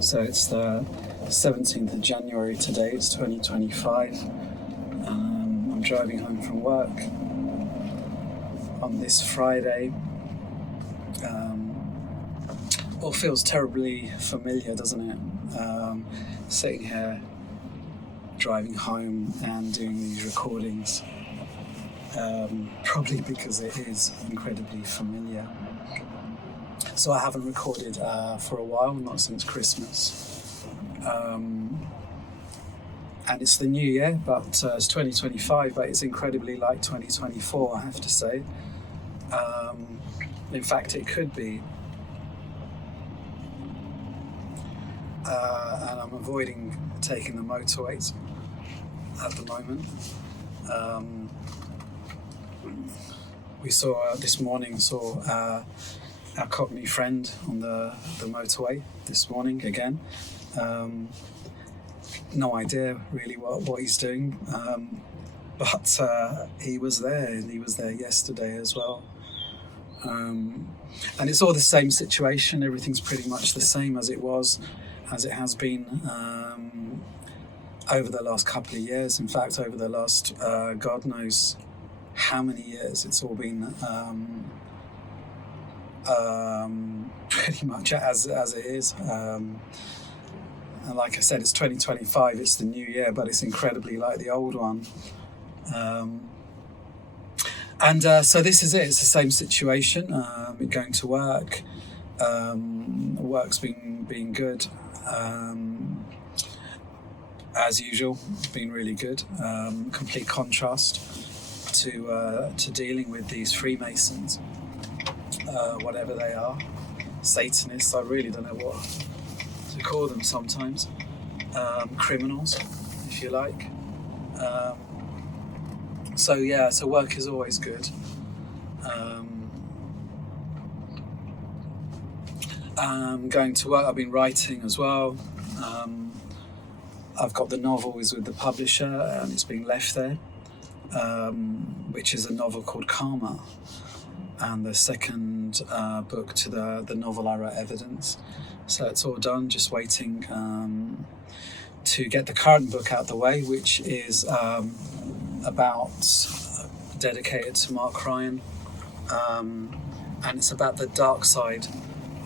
So it's the 17th of January today, it's 2025. I'm driving home from work on this Friday. All feels terribly familiar, doesn't it? Sitting here, driving home and doing these recordings. Probably because it is incredibly familiar. So I haven't recorded for a while, not since Christmas. And it's the new year, but it's 2025, but it's incredibly like 2024, I have to say. In fact, it could be. And I'm avoiding taking the motorways at the moment. We saw this morning, our Cockney friend on the motorway this morning again. No idea really what he's doing, but he was there, and he was there yesterday as well. And it's all the same situation. Everything's pretty much the same as it has been over the last couple of years. In fact, over the last God knows how many years, it's all been pretty much as it is. And like I said, it's 2025, it's the new year, but it's incredibly like the old one. So this is it. It's the same situation. Going to work. Work's been good. As usual, been really good. Complete contrast to dealing with these freemasons, whatever they are, Satanists. I really don't know what to call them sometimes. Criminals, if you like. So work is always good. Going to work, I've been writing as well. I've got the novel is with the publisher, and it's been left there, which is a novel called Karma, and the second book to the novel I wrote, Evidence. So it's all done, just waiting to get the current book out the way, which is dedicated to Mark Ryan, and it's about the dark side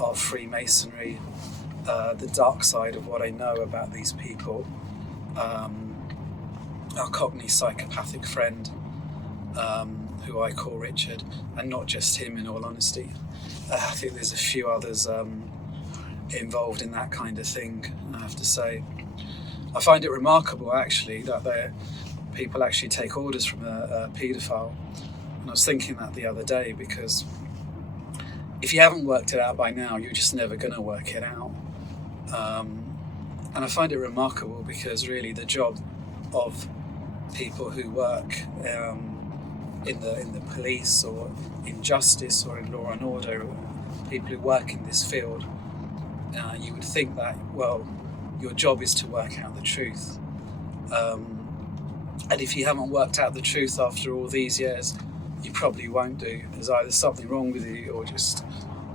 of Freemasonry, the dark side of what I know about these people. Our Cockney psychopathic friend, who I call Richard, and not just him, in all honesty. I think there's a few others involved in that kind of thing, I have to say. I find it remarkable, actually, that people actually take orders from a paedophile. And I was thinking that the other day, because if you haven't worked it out by now, you're just never going to work it out. And I find it remarkable because really the job of people who work in the police or in justice or in law and order, people who work in this field, you would think that, well, your job is to work out the truth. And if you haven't worked out the truth after all these years, you probably won't do. There's either something wrong with you, or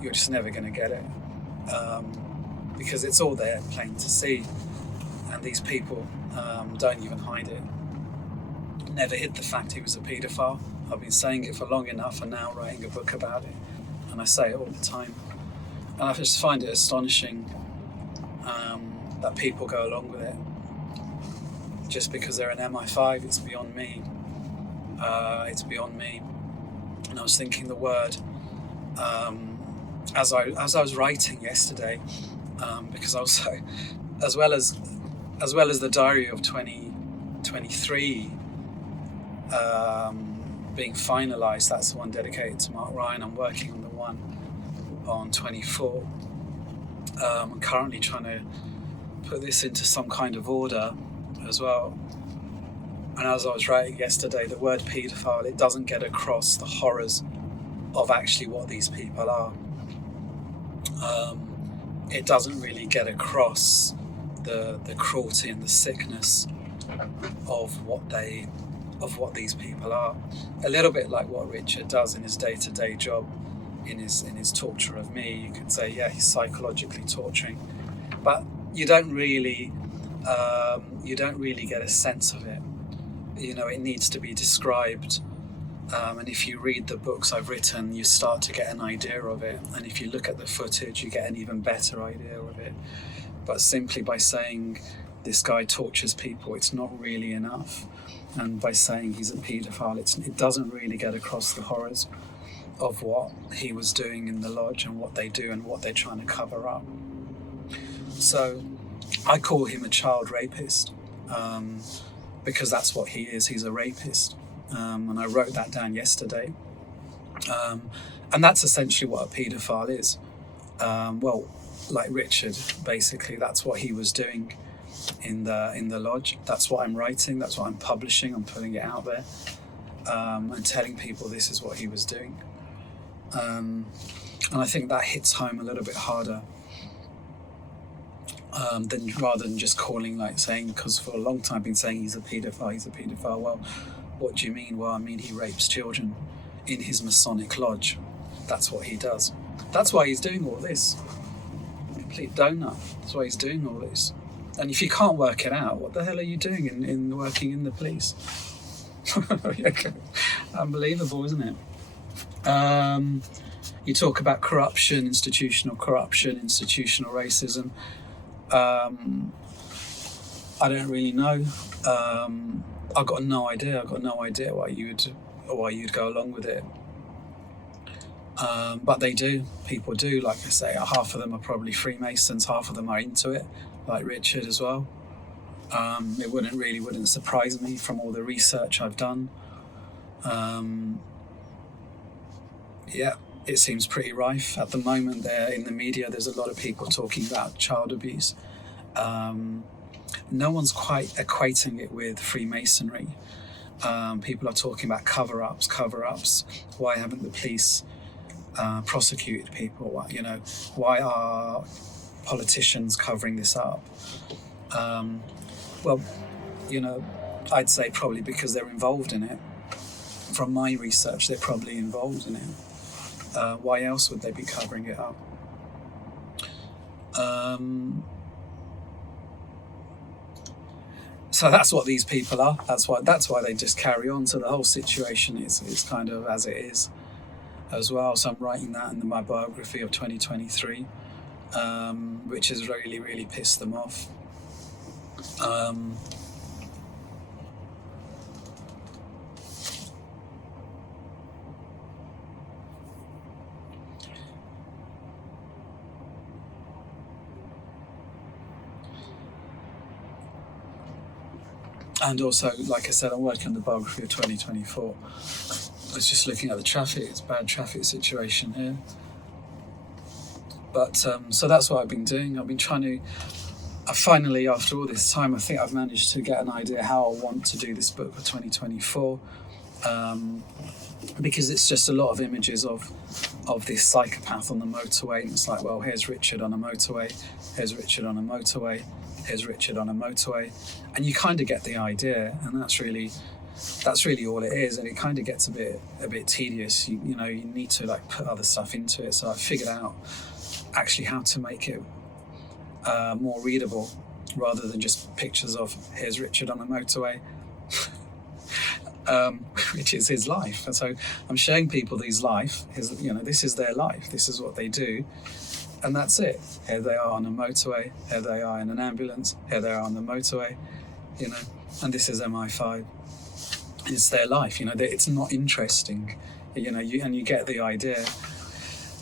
you're just never going to get it, because it's all there, plain to see. And these people don't even hide it. Never hid the fact he was a paedophile. I've been saying it for long enough, and now writing a book about it, and I say it all the time. And I just find it astonishing that people go along with it just because they're an MI5. It's beyond me. It's beyond me. And I was thinking the word as I was writing yesterday, because also, as well as the diary of 2023 being finalised, that's the one dedicated to Mark Ryan. I'm working on the one on 24. I'm currently trying to put this into some kind of order as well. And as I was writing yesterday, the word paedophile, it doesn't get across the horrors of actually what these people are. It doesn't really get across the cruelty and the sickness of what these people are. A little bit like what Richard does in his day-to-day job, in his torture of me. You could say, yeah, he's psychologically torturing but you don't really get a sense of it. It needs to be described. And if you read the books I've written, you start to get an idea of it. And if you look at the footage, you get an even better idea of it. But simply by saying this guy tortures people, it's not really enough. And by saying he's a paedophile, it doesn't really get across the horrors of what he was doing in the lodge and what they do and what they're trying to cover up. So I call him a child rapist, because that's what he is. He's a rapist. And I wrote that down yesterday. And that's essentially what a paedophile is. Well, like Richard, basically, that's what he was doing in the lodge. That's what I'm writing. That's what I'm publishing. I'm putting it out there, and telling people this is what he was doing. And I think that hits home a little bit harder rather than just calling, saying, because for a long time I've been saying he's a paedophile. Well, what do you mean? Well, I mean he rapes children in his Masonic lodge. That's what he does. That's why he's doing all this. Complete donut. That's why he's doing all this. And if you can't work it out, what the hell are you doing in working in the police? Unbelievable, isn't it? You talk about corruption, institutional racism. I don't really know. I've got no idea why you'd go along with it. But they do. People do. Like I say, half of them are probably Freemasons. Half of them are into it, like Richard as well. It wouldn't surprise me from all the research I've done. It seems pretty rife at the moment. There in the media, there's a lot of people talking about child abuse. No one's quite equating it with Freemasonry. People are talking about cover-ups. Why haven't the police prosecuted people? Why are politicians covering this up? I'd say probably because they're involved in it. From my research, they're probably involved in it. Why else would they be covering it up? So that's what these people are. That's why they just carry on. So the whole situation is kind of as it is as well. So I'm writing that in my biography of 2023, which has really, really pissed them off. And also, like I said, I'm working on the biography of 2024. I was just looking at the traffic. It's a bad traffic situation here. But so that's what I've been doing. I've been trying to. Finally, after all this time, I think I've managed to get an idea how I want to do this book for 2024. Because it's just a lot of images of this psychopath on the motorway. And it's like, well, here's Richard on a motorway. Here's Richard on a motorway. Here's Richard on a motorway. And you kind of get the idea, and that's really all it is. And it kind of gets a bit tedious. You need to put other stuff into it. So I figured out actually how to make it more readable, rather than just pictures of here's Richard on a motorway, which is his life. And so I'm showing people this is their life. This is what they do. And that's it. Here they are on a motorway. Here they are in an ambulance. Here they are on the motorway. And this is MI5. It's their life. It's not interesting. And you get the idea.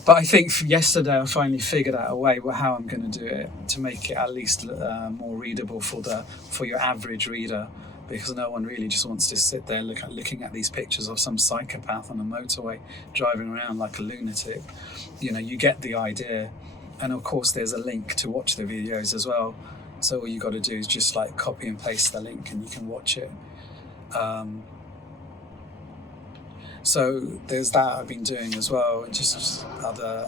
But I think yesterday I finally figured out a way how I'm going to do it to make it at least more readable for your average reader, because no one really just wants to sit there looking at these pictures of some psychopath on a motorway driving around like a lunatic. You get the idea. And of course there's a link to watch the videos as well. So all you got to do is just copy and paste the link and you can watch it. So there's that I've been doing as well. Just other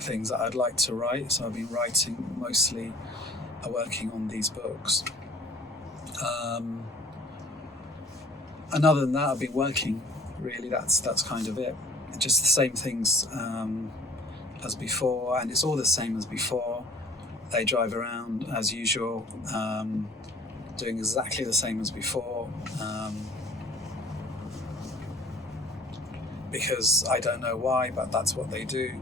things that I'd like to write. So I've been writing mostly, working on these books. And other than that, I've been working. Really, that's kind of it. Just the same things as before, and it's all the same as before. They drive around as usual, doing exactly the same as before, because I don't know why, but that's what they do.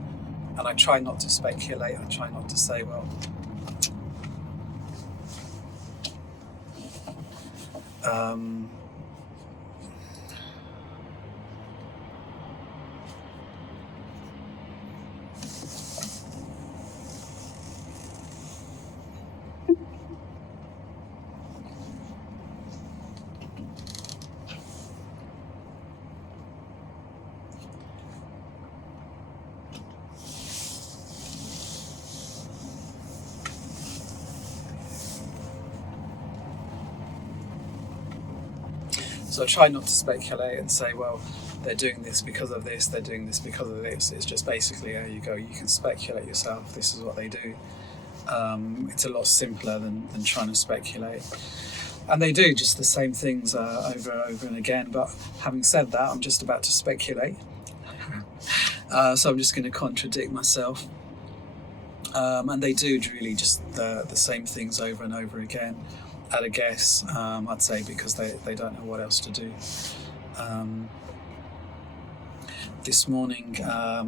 And I try not to speculate. I try not to say, well, so I try not to speculate and say, well, they're doing this because of this, they're doing this because of this. It's just basically, there you go, you can speculate yourself, this is what they do. It's a lot simpler than trying to speculate. And they do just the same things over and over and again. But having said that, I'm just about to speculate. So I'm just going to contradict myself. And they do really just the same things over and over again. At a guess, I'd say, because they don't know what else to do. This morning,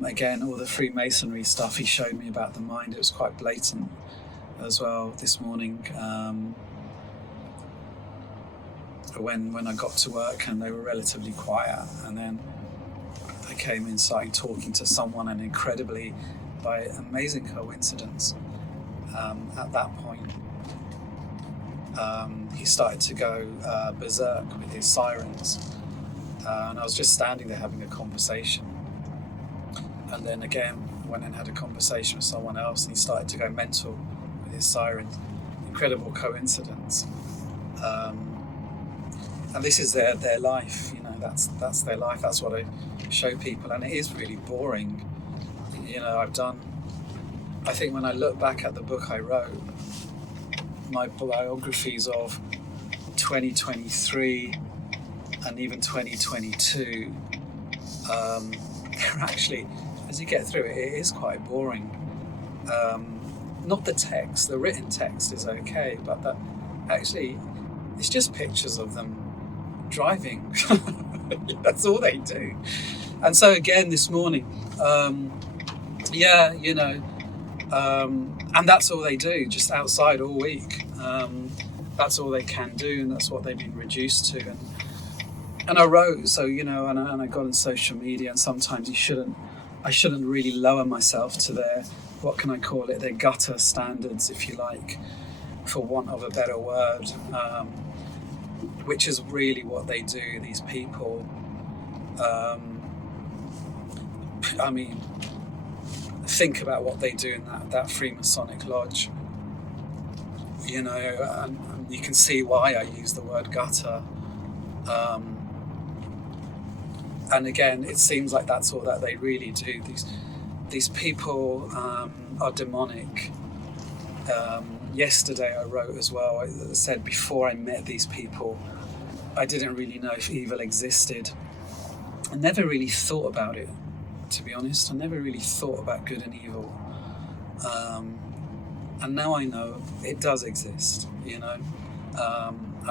again, all the Freemasonry stuff he showed me about the mind, it was quite blatant as well this morning. When I got to work and they were relatively quiet, and then I came in, started talking to someone, and incredibly, by amazing coincidence, at that point, he started to go berserk with his sirens, and I was just standing there having a conversation, and then again went and had a conversation with someone else, and he started to go mental with his sirens. Incredible coincidence. And this is their life, that's their life, that's what I show people, and it is really boring. I think when I look back at the book I wrote, my biographies of 2023 and even 2022, they're actually, as you get through it, it is quite boring. Not the text, the written text is okay, but actually it's just pictures of them driving. That's all they do. And so again this morning, and that's all they do, just outside all week. That's all they can do, and that's what they've been reduced to. And I wrote, so and I got on social media, and sometimes I shouldn't really lower myself to their, what can I call it, their gutter standards, if you like, for want of a better word, which is really what they do, these people. Think about what they do in that Freemasonic lodge, and you can see why I use the word gutter. And again, it seems like that's all that they really do. These people are demonic. Yesterday I wrote as well, I said before I met these people, I didn't really know if evil existed. I never really thought about it, to be honest. I never really thought about good and evil. And now I know it does exist, and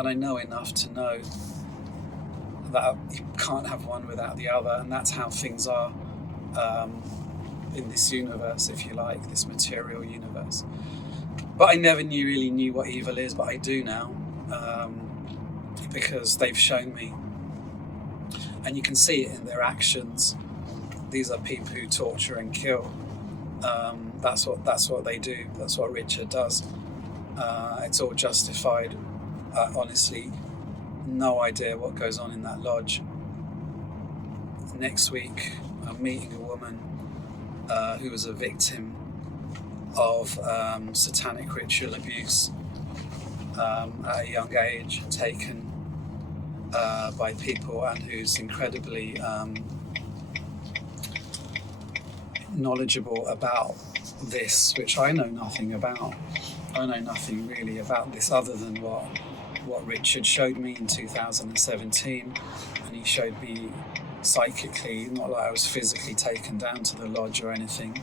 I know enough to know that you can't have one without the other, and that's how things are in this universe, if you like, this material universe. But I never really knew what evil is, but I do now, because they've shown me, and you can see it in their actions. These are people who torture and kill. That's what they do. That's what Richard does. It's all justified. Honestly, no idea what goes on in that lodge. Next week, I'm meeting a woman who was a victim of satanic ritual abuse at a young age, taken by people, and who's incredibly knowledgeable about this, which I know nothing about. I know nothing really about this other than what Richard showed me in 2017, and he showed me psychically, not like I was physically taken down to the lodge or anything.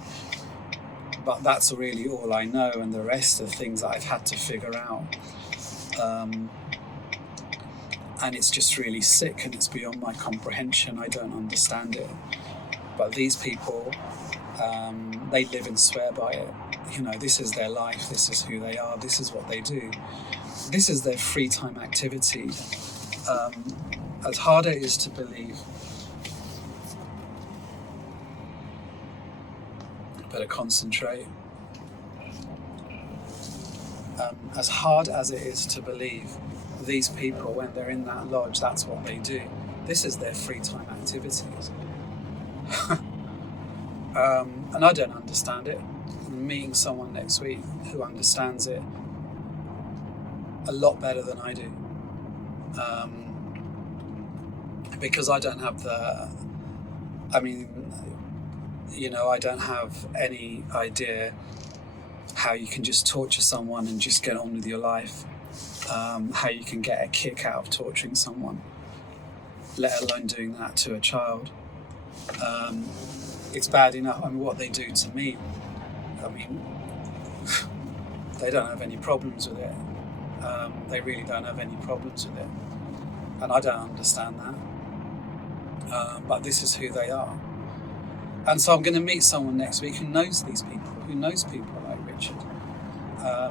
But that's really all I know, and the rest are things that I've had to figure out. And it's just really sick, and it's beyond my comprehension. I don't understand it. But these people, they live and swear by it. You know, this is their life, this is who they are, this is what they do. This is their free time activity. As hard it is to believe, better concentrate. As hard as it is to believe, these people, when they're in that lodge, that's what they do. This is their free time activities. And I don't understand it. I'm meeting someone next week who understands it a lot better than I do. Because I don't have I don't have any idea how you can just torture someone and just get on with your life. How you can get a kick out of torturing someone, let alone doing that to a child. It's bad enough. What they do to me, they don't have any problems with it. They really don't have any problems with it. And I don't understand that. But this is who they are. And so I'm going to meet someone next week who knows these people, who knows people like Richard,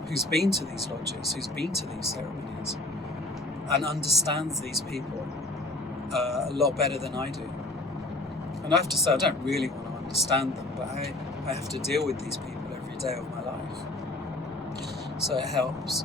who's been to these lodges, who's been to these ceremonies, and understands these people a lot better than I do. And I have to say, I don't really want to understand them, but I have to deal with these people every day of my life. So it helps.